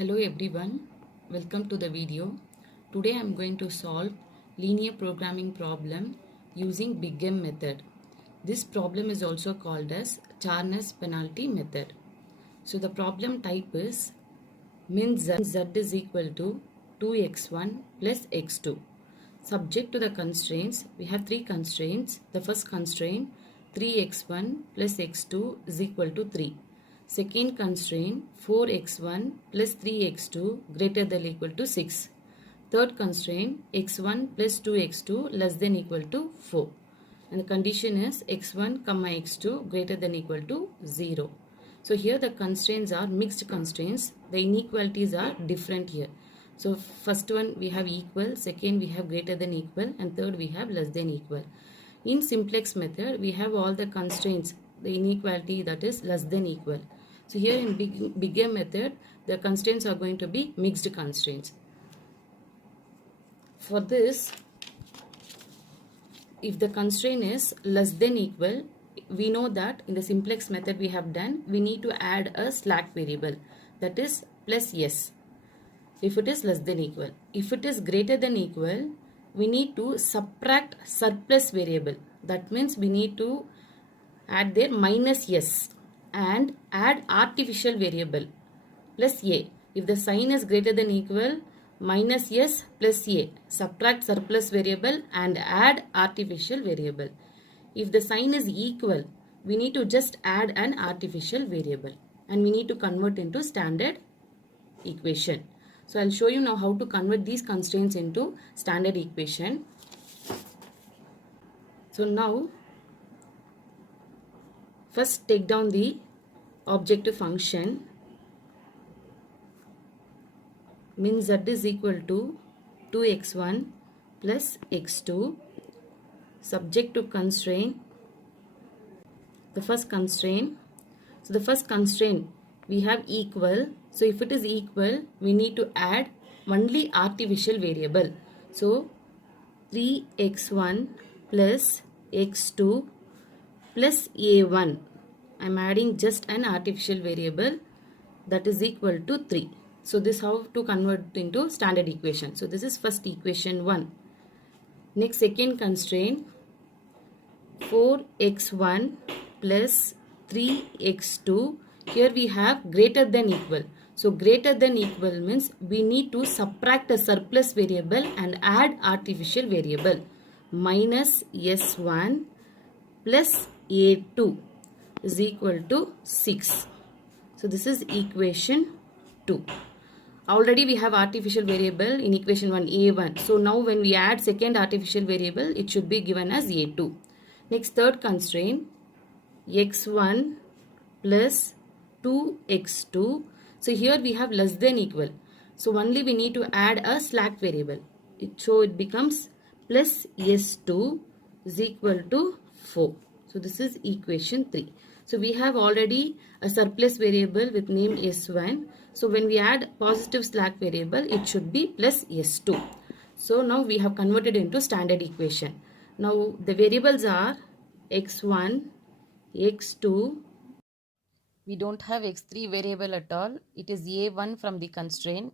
Hello everyone, welcome to the video. Today I am going to solve linear programming problem using Big M method. This problem is also called as Charnas penalty method. So the problem type is min z is equal to 2x1 plus x2. Subject to the constraints, we have three constraints. The first constraint 3x1 plus x2 is equal to 3. Second constraint 4x1 plus 3x2 greater than or equal to 6. Third constraint x1 plus 2x2 less than or equal to 4. And the condition is x1 comma x2 greater than or equal to 0. So here the constraints are mixed constraints. The inequalities are different here. So first one we have equal, second we have greater than equal, and third we have less than equal. In simplex method we have all the constraints, the inequality that is less than equal. So here in Big M method the constraints are going to be mixed constraints. For this, if the constraint is less than equal, we know that in the simplex method we have done, we need to add a slack variable, that is plus s, if it is less than equal. If it is greater than equal, we need to subtract surplus variable. That means we need to add there minus s and add artificial variable plus a. If the sign is greater than equal, minus s plus a, subtract surplus variable and add artificial variable. If the sign is equal, we need to just add an artificial variable and we need to convert into standard equation. So I'll show you now how to convert these constraints into standard equation. So now first take down the objective function min z is equal to 2x1 plus x2 subject to constraint. The first constraint, so the first constraint we have equal. So if it is equal, we need to add only artificial variable. So 3x1 plus x2 plus a1. I am adding just an artificial variable, that is equal to 3. So this how to convert into standard equation. So this is first equation 1. Next second constraint 4x1 plus 3x2. Here we have greater than equal. So greater than equal means we need to subtract a surplus variable and add artificial variable. Minus s1 plus a2 is equal to 6. So this is equation 2. Already we have artificial variable in equation 1 a1. So now when we add second artificial variable, it should be given as a2. Next third constraint x1 plus 2x2. So here we have less than equal. So only we need to add a slack variable. So it becomes plus s2 is equal to 4. So this is equation 3. So we have already a surplus variable with name s1. So when we add positive slack variable, it should be plus s2. So now we have converted into standard equation. Now the variables are x1, x2. We don't have x3 variable at all. It is a1 from the constraint,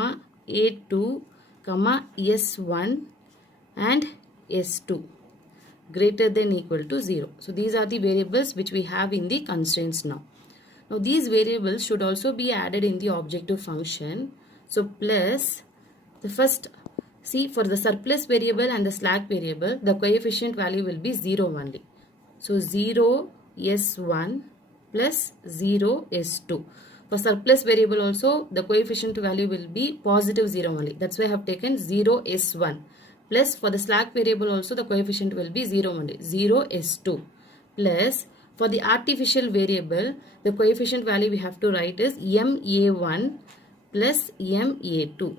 a2, s1 and s2 greater than equal to 0. So these are the variables which we have in the constraints now. Now these variables should also be added in the objective function. So plus the first, see, for the surplus variable and the slack variable, the coefficient value will be 0 only. So 0 s1 plus 0 s2. For surplus variable also the coefficient value will be positive 0 only. That's why I have taken 0 s1. Plus for the slack variable also the coefficient will be 0 only. 0 s2 plus for the artificial variable the coefficient value we have to write is ma1 plus ma2.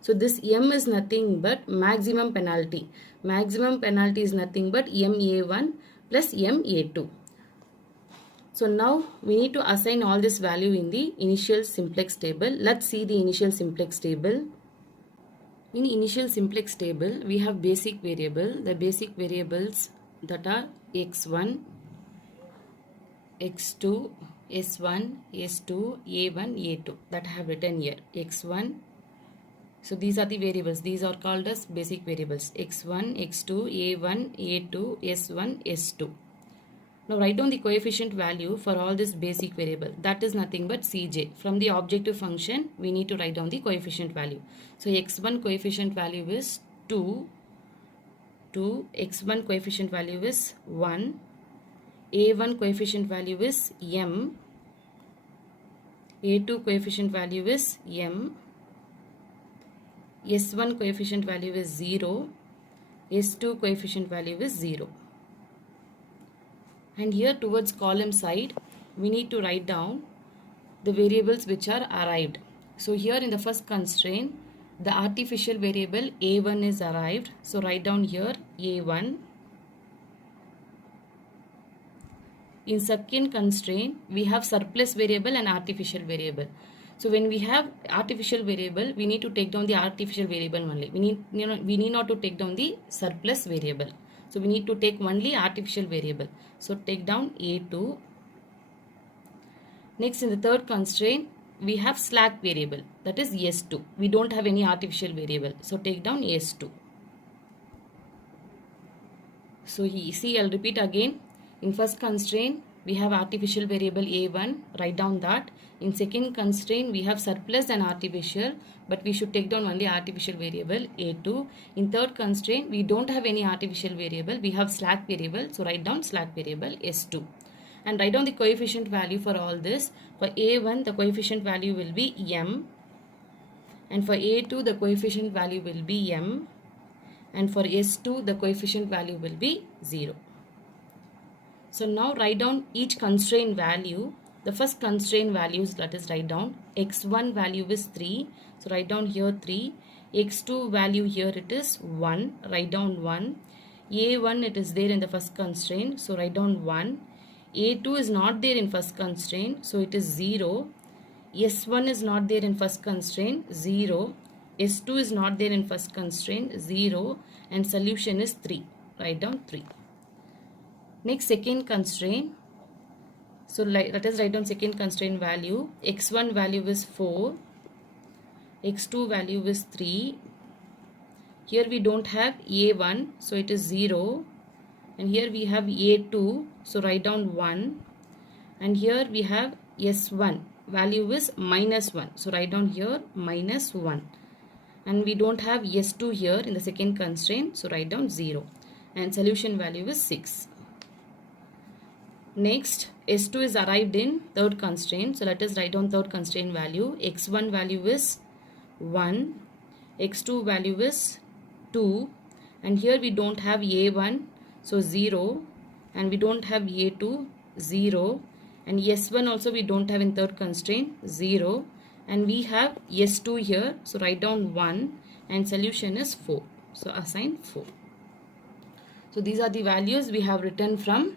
So this m is nothing but maximum penalty. Maximum penalty is nothing but ma1 plus ma2. So now we need to assign all this value in the initial simplex table. Let's see the initial simplex table. In initial simplex table, we have basic variable. The basic variables that are x1, x2, S1, S2, A1, A2 that I have written here. X1. So these are the variables. These are called as basic variables. X1, X2, A1, A2, S1, S2. Now write down the coefficient value for all this basic variable. That is nothing but Cj. From the objective function, we need to write down the coefficient value. So x1 coefficient value is 2, x1 coefficient value is 1, a1 coefficient value is m, a2 coefficient value is m, s1 coefficient value is 0, s2 coefficient value is 0. And here towards column side, we need to write down the variables which are arrived. So here in the first constraint, the artificial variable a1 is arrived. So write down here a1. In second constraint, we have surplus variable and artificial variable. So when we have artificial variable, we need to take down the artificial variable only. We need not to take down the surplus variable. So we need to take only artificial variable. So take down A2. Next in the third constraint, we have slack variable, that is S2. We don't have any artificial variable. So take down S2. So see, I'll repeat again. In first constraint, we have artificial variable A1. Write down that. In second constraint, we have surplus and artificial, but we should take down only artificial variable A2. In third constraint, we don't have any artificial variable. We have slack variable. So write down slack variable S2. And write down the coefficient value for all this. For A1, the coefficient value will be m. And for A2, the coefficient value will be m. And for S2, the coefficient value will be 0. So now write down each constraint value. The first constraint values, let us write down. X1 value is 3. So write down here 3. X2 value here it is 1. Write down 1. A1 it is there in the first constraint. So write down 1. A2 is not there in first constraint. So it is 0. S1 is not there in first constraint. 0. S2 is not there in first constraint. 0. And solution is 3. Write down 3. Next second constraint. So let us write down second constraint value. X1 value is 4. X2 value is 3. Here we don't have A1. So it is 0. And here we have A2. So write down 1. And here we have S1. Value is minus 1. So write down here minus 1. And we don't have S2 here in the second constraint. So write down 0. And solution value is 6. Next, S2 is arrived in third constraint. So let us write down third constraint value. X1 value is 1. X2 value is 2. And here we don't have A1. So 0. And we don't have A2. 0. And S1 also we don't have in third constraint. 0. And we have S2 here. So write down 1. And solution is 4. So assign 4. So these are the values we have written from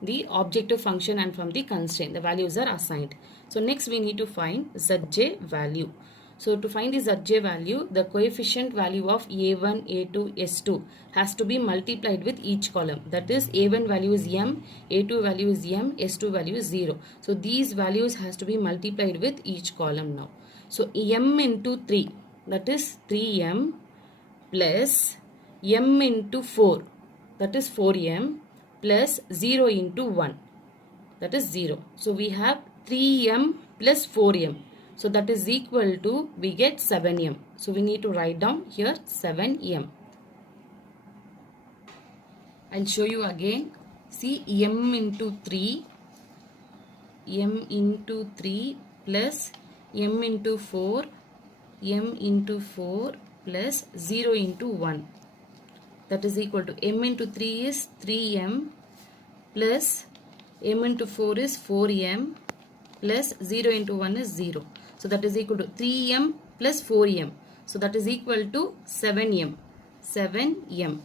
the objective function and from the constraint. The values are assigned. So next we need to find Zj value. So to find the Zj value, the coefficient value of A1, A2, S2 has to be multiplied with each column. That is A1 value is m, A2 value is m, S2 value is 0. So these values has to be multiplied with each column now. So m into 3, that is 3m, plus m into 4, that is 4m, plus 0 into 1, that is 0. So we have 3m plus 4m. So that is equal to, we get 7m. So we need to write down here 7m. I'll show you again. See, m into 3 plus m into 4 plus 0 into 1. That is equal to m into 3 is 3m plus m into 4 is 4m plus 0 into 1 is 0. So that is equal to 3m plus 4m. So that is equal to 7m. 7m.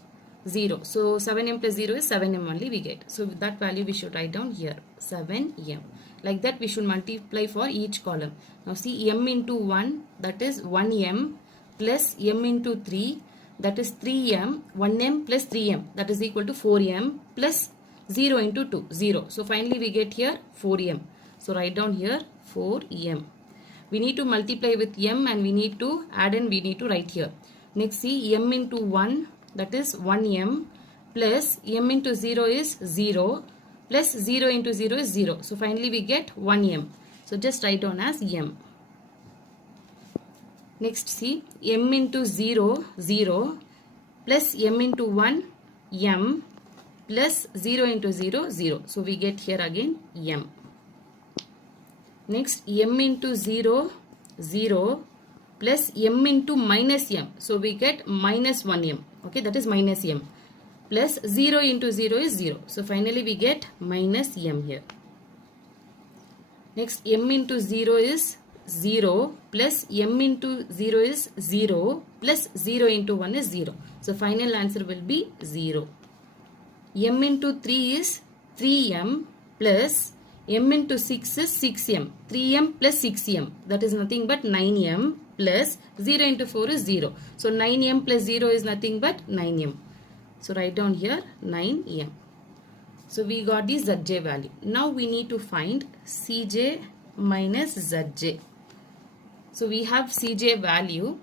0. So 7m plus 0 is 7m only we get. So that value we should write down here. 7m. Like that we should multiply for each column. Now see, m into 1, that is 1m plus m into 3, that is 3m, 1m plus 3m, that is equal to 4m plus 0 into 2, 0. So finally we get here 4m. So write down here 4m. We need to multiply with m and we need to add and we need to write here. Next see m into 1, that is 1m, plus m into 0 is 0, plus 0 into 0 is 0. So finally we get 1m. So just write down as m. Next see m into 0, 0, plus m into 1, m, plus 0 into 0, 0. So we get here again m. Next m into 0, 0, plus m into minus m. So we get minus 1m. Okay, that is minus m. Plus 0 into 0 is 0. So finally we get minus m here. Next m into 0 is 0, plus m into 0 is 0, plus 0 into 1 is 0. So final answer will be 0. M into 3 is 3m, plus m into 6 is 6m. 3m plus 6m, that is nothing but 9m, plus 0 into 4 is 0. So 9m plus 0 is nothing but 9m. So write down here 9m. So we got the Zj value. Now we need to find Cj minus Zj. So we have Cj value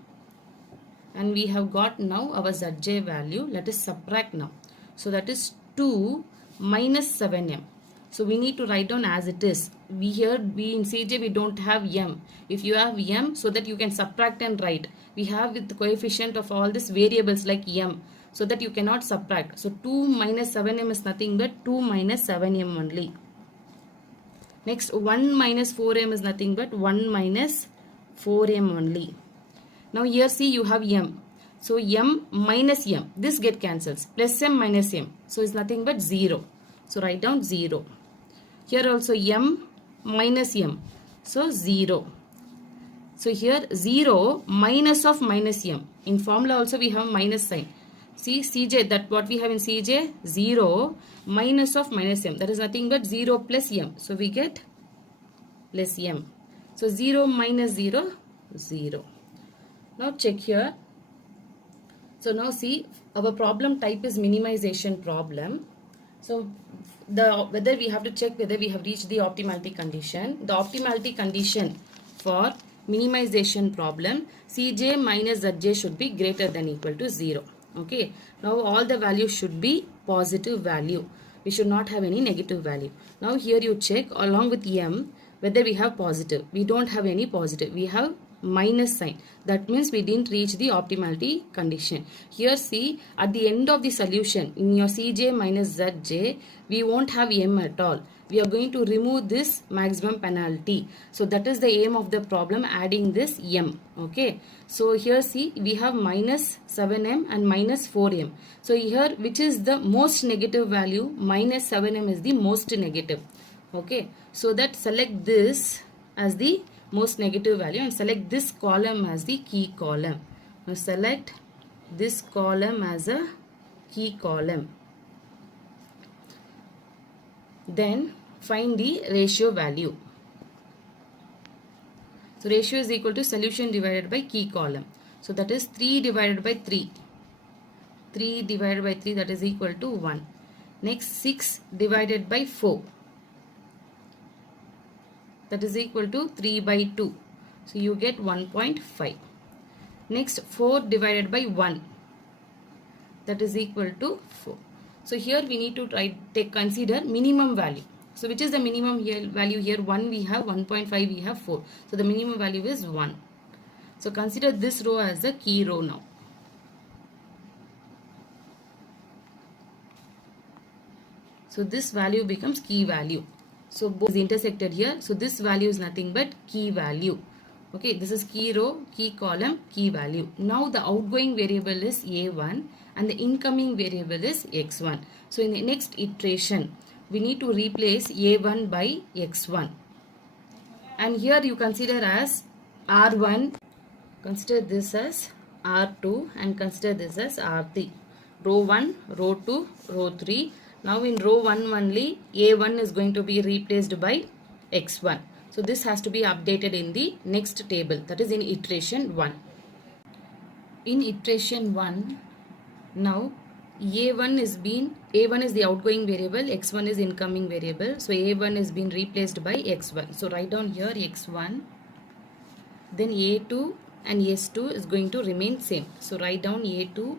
and we have got now our Zj value. Let us subtract now. So that is 2 minus 7m. So we need to write down as it is. We in Cj we don't have m. If you have m, so that you can subtract and write. We have with the coefficient of all these variables like m, so that you cannot subtract. So 2 minus 7m is nothing but 2 minus 7m only. Next 1 minus 4m is nothing but 1 minus 4m only. Now here see you have m. So m minus m, this get cancels. Plus m minus m. So it's nothing but 0. So write down 0. Here also m minus m. So 0. So here 0 minus of minus m. In formula also we have minus sign. See Cj, that what we have in Cj, 0 minus of minus m. That is nothing but 0 plus m. So we get plus m. So 0 minus 0, 0. Now check here. So now see, our problem type is minimization problem. So whether we have to check whether we have reached the optimality condition. The optimality condition for minimization problem, Cj minus Zj should be greater than equal to 0. Okay. Now all the values should be positive value. We should not have any negative value. Now here you check along with m whether we have positive. We don't have any positive. We have minus sign. That means we didn't reach the optimality condition. Here see, at the end of the solution in your Cj minus Zj, we won't have m at all. We are going to remove this maximum penalty. So that is the aim of the problem, adding this m. Okay. So here see, we have minus 7m and minus 4m. So here which is the most negative value? Minus 7m is the most negative. Okay. So that select this as the most negative value and select this column as the key column. Now select this column as a key column. Then find the ratio value. So ratio is equal to solution divided by key column. So that is 3 divided by 3. 3 divided by 3, that is equal to 1. Next 6 divided by 4. That is equal to 3 by 2. So you get 1.5. Next 4 divided by 1. That is equal to 4. So here we need to consider minimum value. So which is the minimum value here? 1 we have, 1.5 we have, 4. So the minimum value is 1. So consider this row as the key row now. So this value becomes key value. So both is intersected here. So this value is nothing but key value. Okay, this is key row, key column, key value. Now the outgoing variable is a1 and the incoming variable is x1. So in the next iteration, we need to replace a1 by x1. And here you consider as r1, consider this as r2 and consider this as r3. Row 1, row 2, row 3. Now in row 1 only, a1 is going to be replaced by x1. So this has to be updated in the next table, that is in iteration 1. In iteration 1, now A1 is the outgoing variable, X1 is incoming variable. So A1 is being replaced by X1. So write down here X1. Then A2 and S2 is going to remain same. So write down A2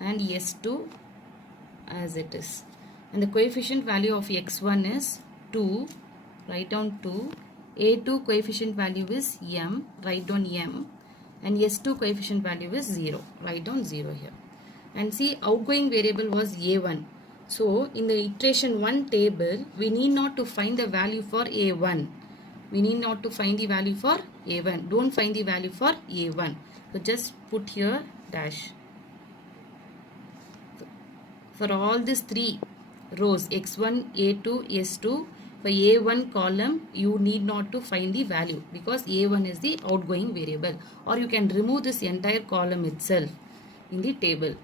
and S2 as it is. And the coefficient value of X1 is 2. Write down 2. A2 coefficient value is M. Write down M. And S2 coefficient value is 0. Write down 0 here. And see, outgoing variable was A1. So in the iteration 1 table, we need not to find the value for A1. We need not to find the value for A1. Don't find the value for A1. So just put here dash. For all these 3 rows, X1, A2, S2, for A1 column, you need not to find the value because A1 is the outgoing variable. Or you can remove this entire column itself in the table.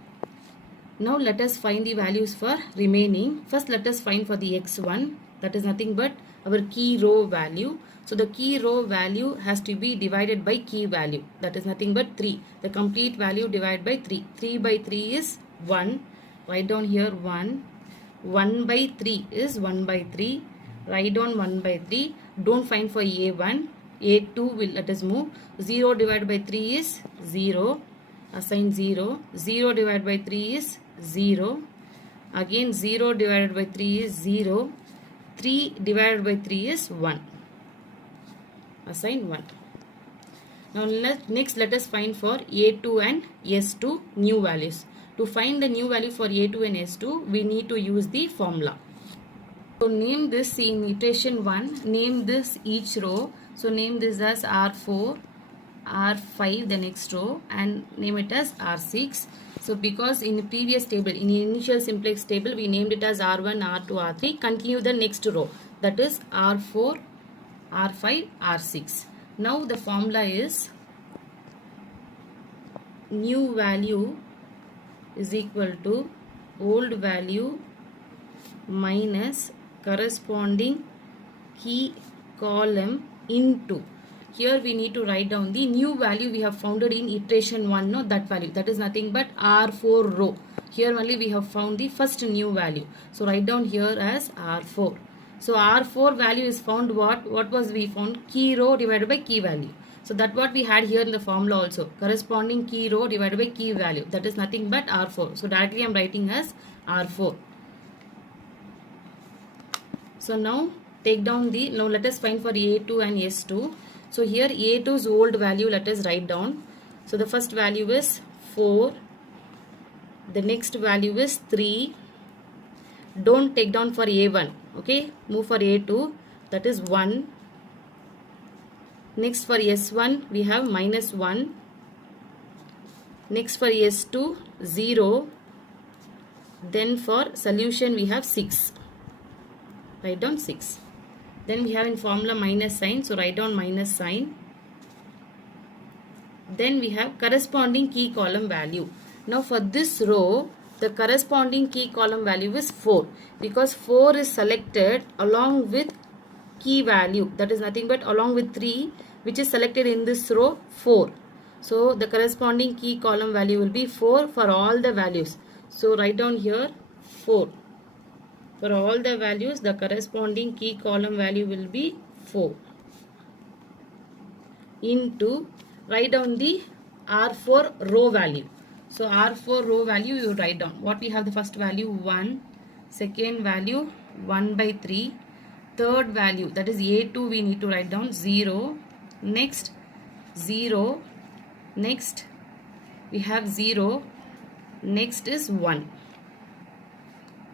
Now let us find the values for remaining. First let us find for the X1. That is nothing but our key row value. So the key row value has to be divided by key value. That is nothing but 3. The complete value divided by 3. 3 by 3 is 1. Write down here 1. 1 by 3 is 1 by 3. Write down 1 by 3. Don't find for A1. A2 will let us move. 0 divided by 3 is 0. Assign 0. 0 divided by 3 is 0. Again 0 divided by 3 is 0. 3 divided by 3 is 1. Assign 1. Now next let us find for A2 and S2 new values. To find the new value for A2 and S2, we need to use the formula. So name this in iteration 1, name this each row. So name this as R4, R5 the next row, and name it as R6. So because in the previous table, in the initial simplex table, we named it as R1, R2, R3. Continue the next row, that is R4, R5, R6. Now the formula is new value is equal to old value minus corresponding key column into. Here we need to write down the new value we have founded in iteration 1, no, that value. That is nothing but R4 row. Here only we have found the first new value. So write down here as R4. So R4 value is found what? What was we found? Key row divided by key value. So that what we had here in the formula also. Corresponding key row divided by key value. That is nothing but R4. So directly I am writing as R4. So now take down the, now let us find for A2 and S2. So here A2's old value let us write down. So the first value is 4. The next value is 3. Don't take down for A1. Okay. Move for A2. That is 1. Next for S1 we have minus 1. Next for S2 0. Then for solution we have 6. Write down 6. Then we have in formula minus sign. So write down minus sign. Then we have corresponding key column value. Now for this row, the corresponding key column value is 4. Because 4 is selected along with key value. That is nothing but along with 3, which is selected in this row 4. So the corresponding key column value will be 4 for all the values. So write down here 4. For all the values, the corresponding key column value will be 4. Into, write down the R4 row value. So R4 row value you write down. What we have the first value 1. Second value 1 by 3. Third value, that is A2, we need to write down 0. Next 0. Next we have 0. Next is 1.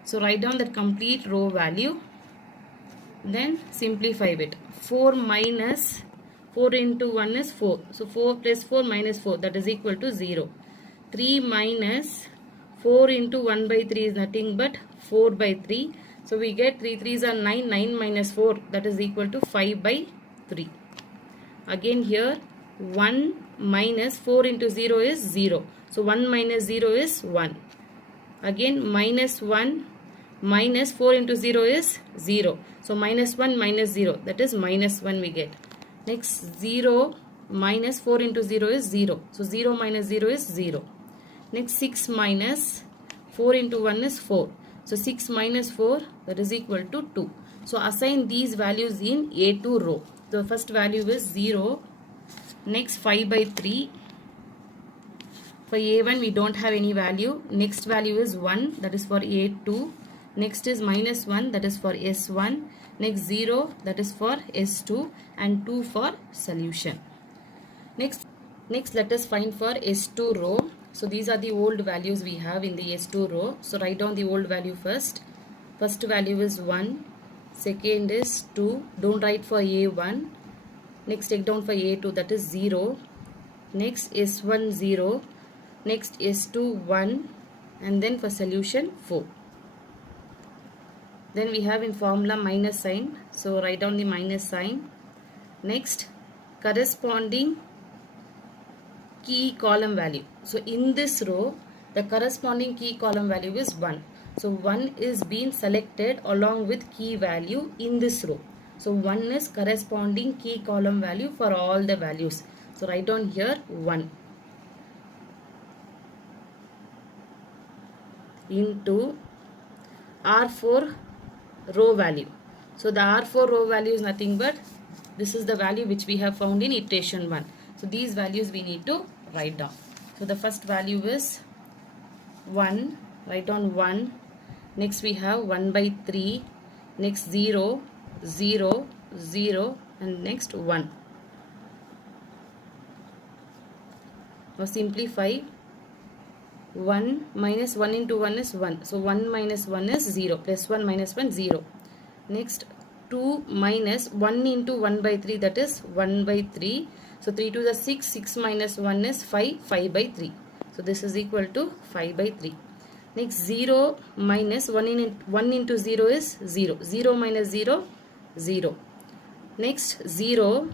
So write down that complete row value. Then simplify it. 4 minus 4 into 1 is 4. So 4 plus 4 minus 4, that is equal to 0. 3 minus 4 into 1 by 3 is nothing but 4 by 3. So we get 3 3s are 9. 9 minus 4, that is equal to 5 by 3. Again here 1 minus 4 into 0 is 0. So 1 minus 0 is 1. Again minus 1 minus 4 into 0 is 0. So minus 1 minus 0, that is minus 1 we get. Next 0 minus 4 into 0 is 0. So 0 minus 0 is 0. Next 6 minus 4 into 1 is 4. So 6 minus 4, that is equal to 2. So assign these values in A2 row. The first value is 0. Next 5 by 3. For A1 we don't have any value. Next value is 1, that is for A2. Next is minus 1, that is for S1. Next 0, that is for S2, and 2 for solution. Next let us find for S2 row. So these are the old values we have in the S2 row. So write down the old value first. First value is 1. Second is 2. Don't write for A1. Next take down for A2, that is 0. Next S1 0. Next S2 1. And then for solution 4. Then we have in formula minus sign. So write down the minus sign. Next corresponding key column value. So in this row, the corresponding key column value is 1. So 1 is being selected along with key value in this row. So 1 is corresponding key column value for all the values. So write down here 1 into R4 row value. So the R4 row value is nothing but this is the value which we have found in iteration 1. So these values we need to write down. So the first value is 1. Write down 1. Next we have 1 by 3. Next 0, 0, 0, and next 1. Now simplify. 1 minus 1 into 1 is 1. So 1 minus 1 is 0. Plus 1 minus 1, 0. Next 2 minus 1 into 1 by 3, that is 1 by 3. So 3 to the 6, 6 minus 1 is 5, 5 by 3. So this is equal to 5 by 3. Next 0 minus 1 into 0 is 0. 0 minus 0, 0. Next 0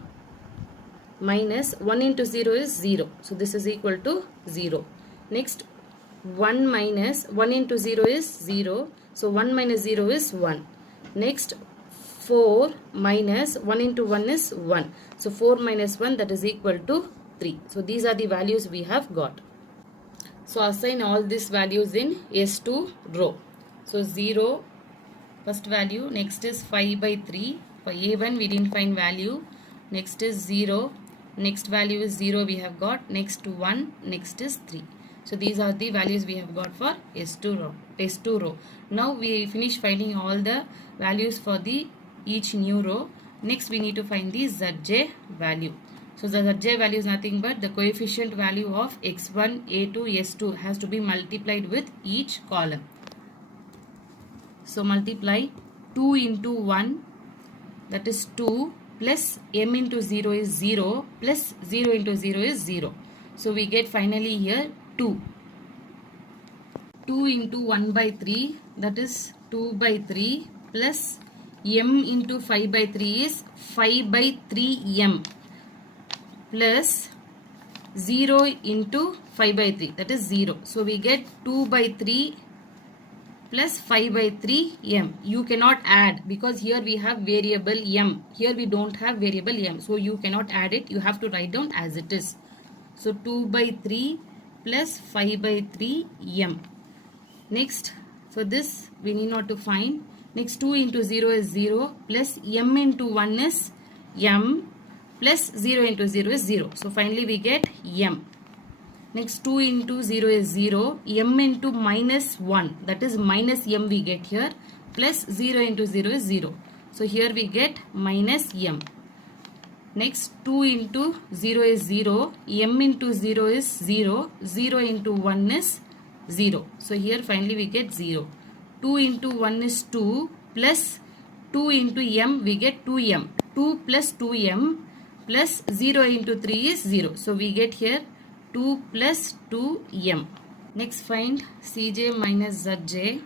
minus 1 into 0 is 0. So this is equal to 0. Next 1 minus 1 into 0 is 0. So 1 minus 0 is 1. Next 4 minus 1 into 1 is 1. So 4 minus 1, that is equal to 3. So these are the values we have got. So assign all these values in S2 row. So 0, first value. Next is 5 by 3. For A1 we didn't find value. Next is 0. Next value is 0 we have got. Next 1. Next is 3. So these are the values we have got for S2 row. Now we finish finding all the values for the each new row. Next we need to find the Zj value. So the Zj value is nothing but the coefficient value of x1, a2, s2 has to be multiplied with each column. So multiply 2 into 1, that is 2, plus m into 0 is 0, plus 0 into 0 is 0. So we get finally here 2. 2 into 1 by 3, that is 2 by 3, plus m into 5 by 3 is 5 by 3m, plus 0 into 5 by 3, that is 0. So we get 2 by 3 plus 5 by 3m. You cannot add because here we have variable m. Here we don't have variable m. So you cannot add it. You have to write down as it is. So 2 by 3 plus 5 by 3m. Next, for this we need not to find. Next 2 into 0 is 0, plus m into 1 is m, plus 0 into 0 is 0. So finally we get m. Next 2 into 0 is 0, m into minus 1, that is minus m we get here, plus 0 into 0 is 0. So here we get minus m. Next 2 into 0 is 0, m into 0 is 0, 0 into 1 is 0. So here finally we get 0. 2 into 1 is 2, plus 2 into m we get 2m. 2 plus 2m plus 0 into 3 is 0. So we get here 2 plus 2m. Next find Cj minus Zj.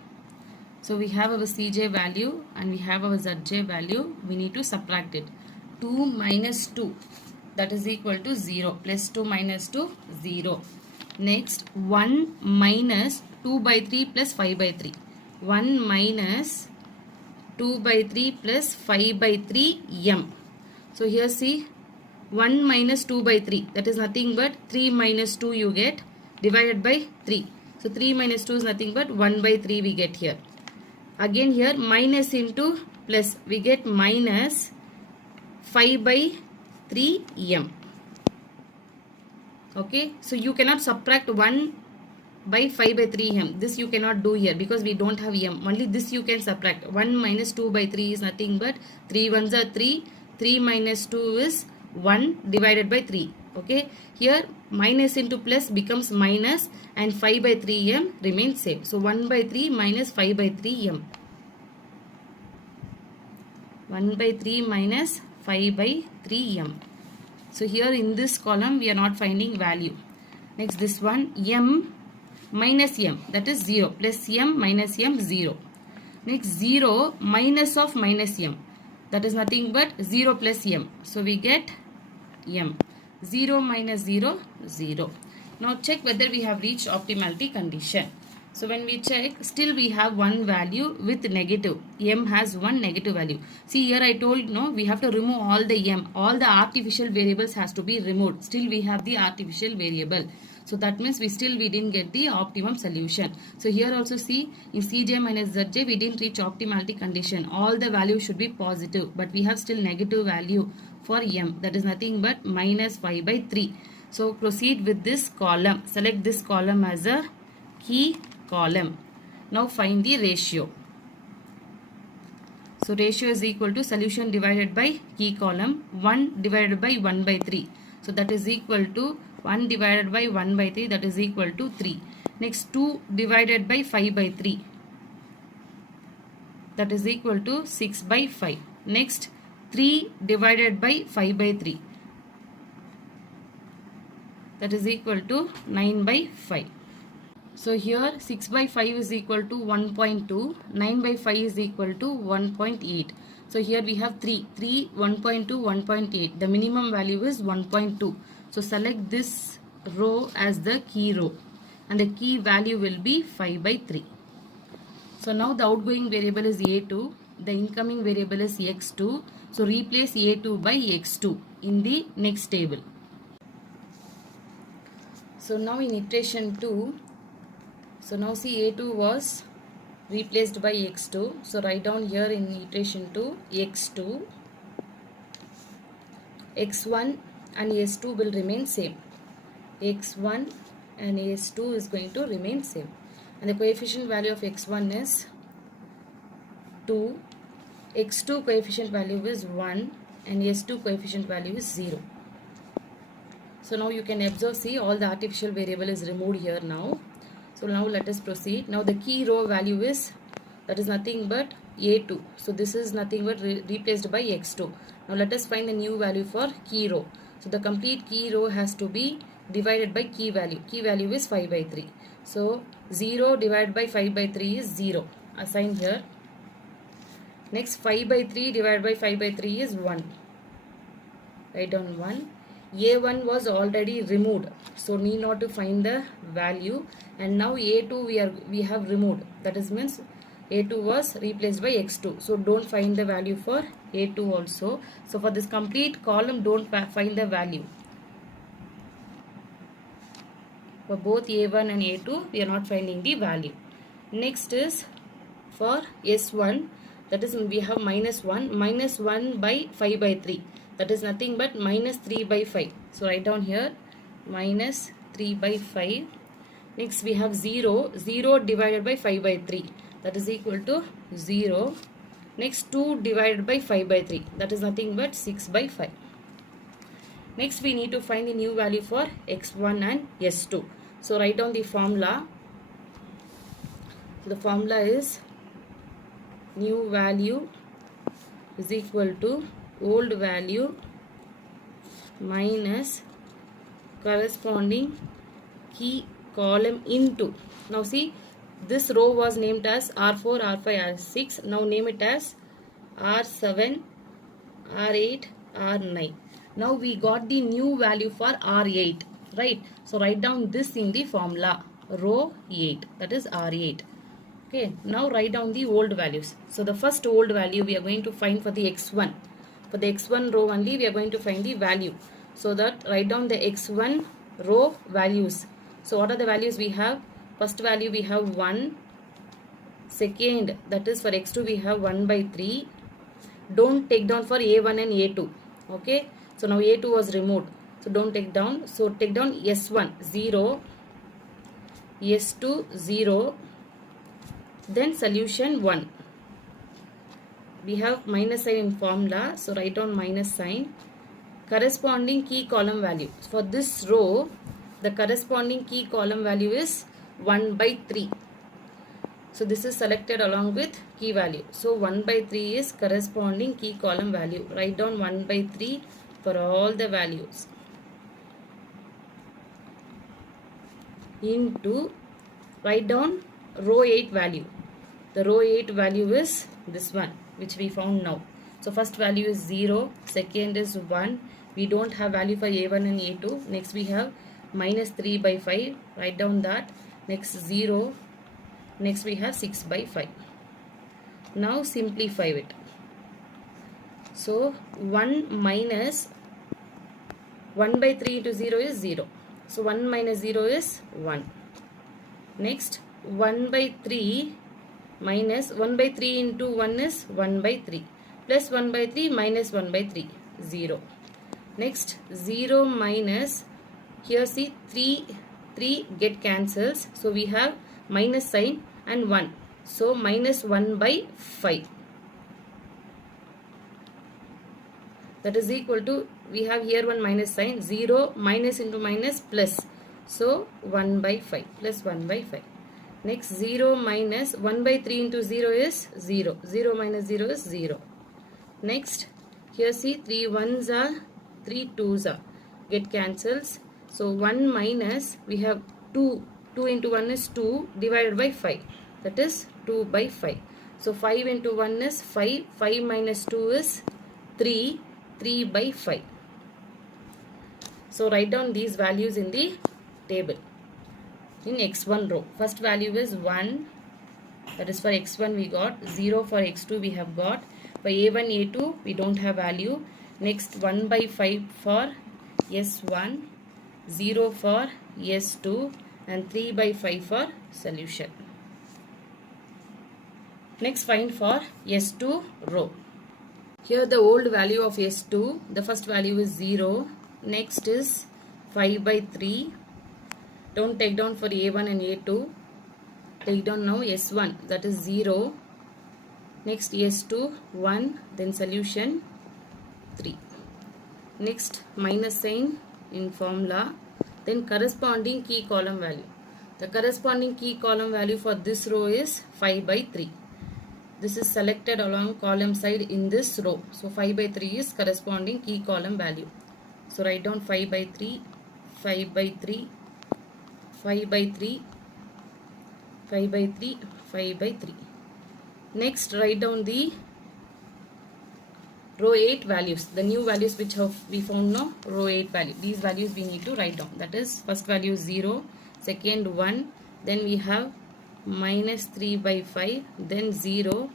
So we have our Cj value and we have our Zj value. We need to subtract it. 2 minus 2, that is equal to 0, plus 2 minus 2, 0. Next 1 minus 2 by 3 plus 5 by 3. 1 minus 2 by 3 plus 5 by 3 m. So here see 1 minus 2 by 3, that is nothing but 3 minus 2 you get, divided by 3. So 3 minus 2 is nothing but 1 by 3 we get here. Again here minus into plus, we get minus 5 by 3 m. Okay, so you cannot subtract 1 by 5 by 3 m. This you cannot do here because we don't have m. Only this you can subtract. 1 minus 2 by 3 is nothing but 3 ones are 3. 3 minus 2 is 1 divided by 3. Okay, here minus into plus becomes minus and 5 by 3 m remains same. So 1 by 3 minus 5 by 3 m. 1 by 3 minus 5 by 3 m. So here in this column we are not finding value. Next this one m minus m, that is 0, plus m minus m 0. Next 0 minus of minus m, that is nothing but 0 plus m. So we get m. 0 minus 0, 0. Now check whether we have reached optimality condition. So when we check, still we have one value with negative. M has one negative value. See here I told no, we have to remove all the m. All the artificial variables has to be removed. Still we have the artificial variable. So that means we didn't get the optimum solution. So here also see in Cj minus Zj we didn't reach optimality condition. All the values should be positive, but we have still negative value for m. That is nothing but minus 5 by 3. So proceed with this column. Select this column as a key column. Now find the ratio. So ratio is equal to solution divided by key column 1 divided by 1 by 3. So that is equal to 1 divided by 1 by 3, that is equal to 3. Next 2 divided by 5 by 3, that is equal to 6 by 5. Next 3 divided by 5 by 3, that is equal to 9 by 5. So here 6 by 5 is equal to 1.2, 9 by 5 is equal to 1.8. So here we have 3, 1.2, 1.8. The minimum value is 1.2. So select this row as the key row and the key value will be 5 by 3. So now the outgoing variable is a2, the incoming variable is x2. So replace a2 by x2 in the next table. So now in iteration 2, so now see a2 was replaced by x2. So write down here in iteration 2 x2, x1 and s2 will remain same. x1 and s2 is going to remain same. And the coefficient value of x1 is 2, x2 coefficient value is 1 and s2 coefficient value is 0. So now you can observe, see all the artificial variable is removed here now. So now let us proceed. Now the key row value is, that is nothing but a2. So this is nothing but replaced by x2. Now let us find the new value for key row. So the complete key row has to be divided by key value. Key value is 5 by 3. So 0 divided by 5 by 3 is 0. Assign here. Next 5 by 3 divided by 5 by 3 is 1. Write down 1. A1 was already removed, so need not to find the value, and now A2 we have removed, that is means A2 was replaced by x2, so don't find the value for A2 also. So for this complete column don't find the value. For both A1 and A2 we are not finding the value. Next is for S1, that is we have minus 1 by 5 by 3. That is nothing but minus 3 by 5. So write down here minus 3 by 5. Next we have 0 divided by 5 by 3. That is equal to 0. Next 2 divided by 5 by 3. That is nothing but 6 by 5. Next we need to find the new value for x1 and s2. So write down the formula. The formula is new value is equal to old value minus corresponding key column into. Now see, this row was named as R4, R5, R6. Now name it as R7, R8, R9. Now we got the new value for R8, right? So write down this in the formula, row 8, that is R8. Okay, now write down the old values. So the first old value we are going to find for the x1. For the x1 row only we are going to find the value. So that write down the x1 row values. So what are the values we have? First value we have 1. Second, that is for x2 we have 1 by 3. Don't take down for a1 and a2. Okay. So now a2 was removed. So don't take down. So take down s1 0, s2 0, then solution 1. We have minus sign in formula. So write down minus sign. Corresponding key column value. For this row, the corresponding key column value is 1 by 3. So this is selected along with key value. So 1 by 3 is corresponding key column value. Write down 1 by 3 for all the values. Into, write down row 8 value. The row 8 value is this one, which we found now. So first value is 0, second is 1. We don't have value for a1 and a2. Next we have minus 3 by 5. Write down that. Next 0. Next we have 6 by 5. Now simplify it. So 1 minus 1 by 3 into 0 is 0. So 1 minus 0 is 1. Next 1 by 3 minus 1 by 3 into 1 is 1 by 3. Plus 1 by 3 minus 1 by 3. 0. Next 0 minus, here see 3 get cancels. So we have minus sign and 1. So minus 1 by 5. That is equal to, we have here one minus sign, 0 minus into minus plus. So 1 by 5 plus 1 by 5. Next 0 minus 1 by 3 into 0 is 0. 0 minus 0 is 0. Next here see 3 ones are 3 twos are get cancels. So 1 minus, we have 2. 2 into 1 is 2 divided by 5. That is 2 by 5. So 5 into 1 is 5. 5 minus 2 is 3. 3 by 5. So write down these values in the table. In x1 row, first value is 1. That is for x1 we got. 0 for x2 we have got. For a1, a2 we don't have value. Next 1 by 5 for s1. 0 for s2 and 3 by 5 for solution. Next find for s2 row. Here the old value of s2, the first value is 0. Next is 5 by 3. Don't take down for a1 and a2. Take down now s1, that is 0. Next s2 1, then solution 3. Next minus sign in formula, then corresponding key column value. The corresponding key column value for this row is 5 by 3. This is selected along column side in this row. So 5 by 3 is corresponding key column value. So write down 5 by 3, 5 by 3, 5 by 3, 5 by 3, 5 by 3. Next write down the row 8 values, the new values which we found now, row 8 value. These values we need to write down. That is first value 0, second 1, then we have minus 3 by 5, then 0,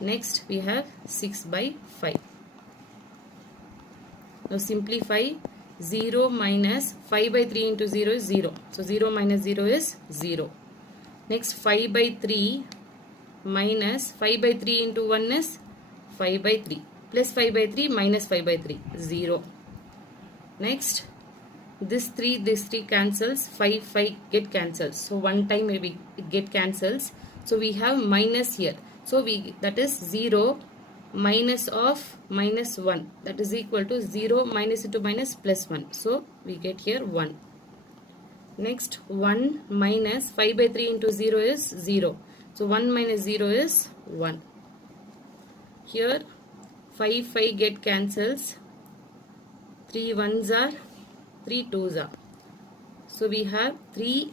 next we have 6 by 5. Now simplify. 0 minus 5 by 3 into 0 is 0. So 0 minus 0 is 0. Next 5 by 3 minus 5 by 3 into 1 is 5 by 3. Plus 5 by 3 minus 5 by 3, 0. Next this 3 cancels, 5 get cancels. So one time maybe it get cancels. So we have minus here. So that is 0 minus of minus 1, that is equal to 0 minus into minus plus 1. So we get here 1. Next 1 minus 5 by 3 into 0 is 0. So 1 minus 0 is 1. Here 5 get cancels. 3 ones are 3 twos are. So we have 3.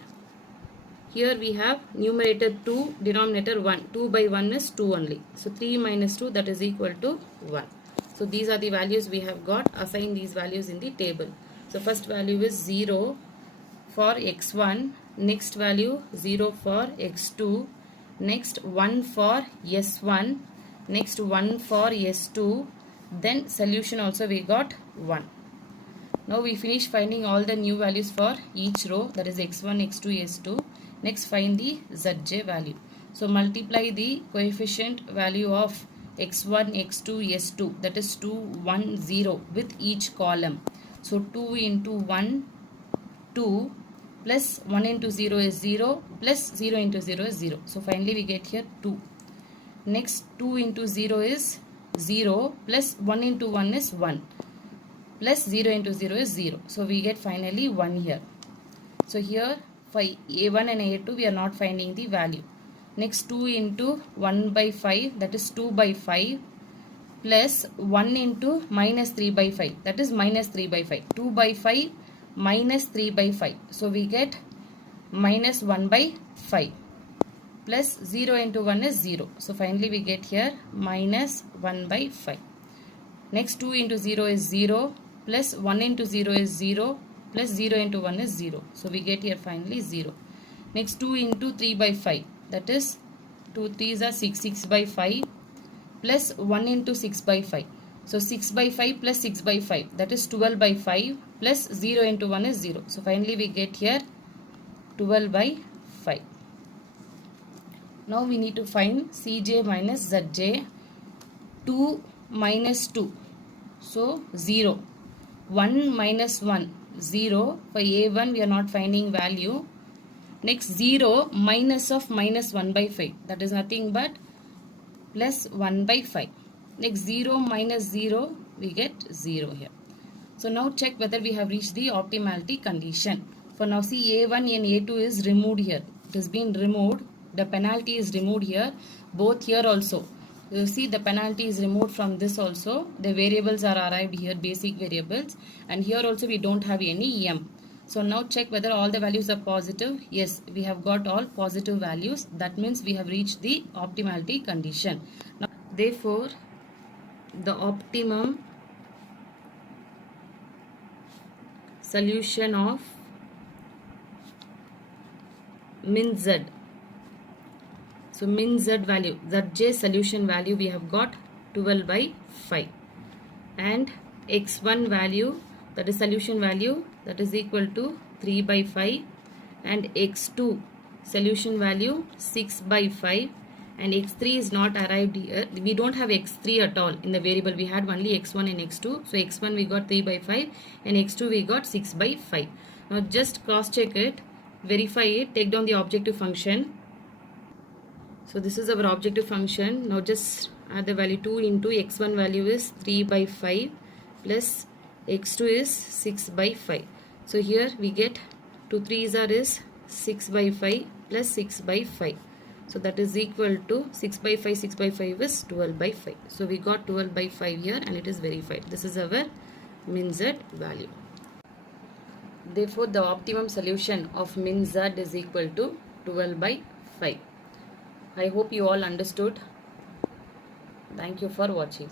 Here we have numerator 2, denominator 1. 2 by 1 is 2 only. So 3 minus 2, that is equal to 1. So these are the values we have got. Assign these values in the table. So first value is 0 for x1. Next value 0 for x2. Next 1 for s1. Next 1 for s2. Then solution also we got 1. Now we finish finding all the new values for each row, that is x1, x2, s2. Next find the zj value. So multiply the coefficient value of x1, x2, s2, that is 2, 1, 0 with each column. So 2 into 1, 2 plus 1 into 0 is 0 plus 0 into 0 is 0. So finally we get here 2. Next 2 into 0 is 0 plus 1 into 1 is 1 plus 0 into 0 is 0. So we get finally 1 here. So here for a1 and a2 we are not finding the value. Next 2 into 1 by 5, that is 2 by 5 plus 1 into minus 3 by 5, that is minus 3 by 5. 2 by 5 minus 3 by 5. So we get minus 1 by 5 plus 0 into 1 is 0. So finally we get here minus 1 by 5. Next 2 into 0 is 0 plus 1 into 0 is 0 plus 0 into 1 is 0. So we get here finally 0. Next 2 into 3 by 5, that is 2 3s are 6, 6 by 5 plus 1 into 6 by 5. So 6 by 5 plus 6 by 5, that is 12 by 5 plus 0 into 1 is 0. So finally we get here 12 by 5. Now we need to find Cj minus Zj. 2 minus 2. So 0. 1 minus 1. 0. For A1 we are not finding value. Next 0 minus of minus 1 by 5. That is nothing but plus 1 by 5. Next 0 minus 0, we get 0 here. So now check whether we have reached the optimality condition. For now see A1 and A2 is removed here. It has been removed. The penalty is removed here. Both here also. You see the penalty is removed from this also. The variables are arrived here, basic variables. And here also we don't have any m. So now check whether all the values are positive. Yes, we have got all positive values. That means we have reached the optimality condition. Now, therefore, the optimum solution of min z. So min z value, Zj solution value we have got 12 by 5. And x1 value, that is solution value, that is equal to 3 by 5. And x2 solution value 6 by 5. And x3 is not arrived here. We don't have x3 at all in the variable. We had only x1 and x2. So x1 we got 3 by 5 and x2 we got 6 by 5. Now just cross check it, verify it, take down the objective function. So this is our objective function. Now just add the value 2 into x1 value is 3 by 5 plus x2 is 6 by 5. So here we get 2 3s are is 6 by 5 plus 6 by 5. So that is equal to 6 by 5, 6 by 5 is 12 by 5. So we got 12 by 5 here and it is verified. This is our min z value. Therefore, the optimum solution of min z is equal to 12 by 5. I hope you all understood. Thank you for watching.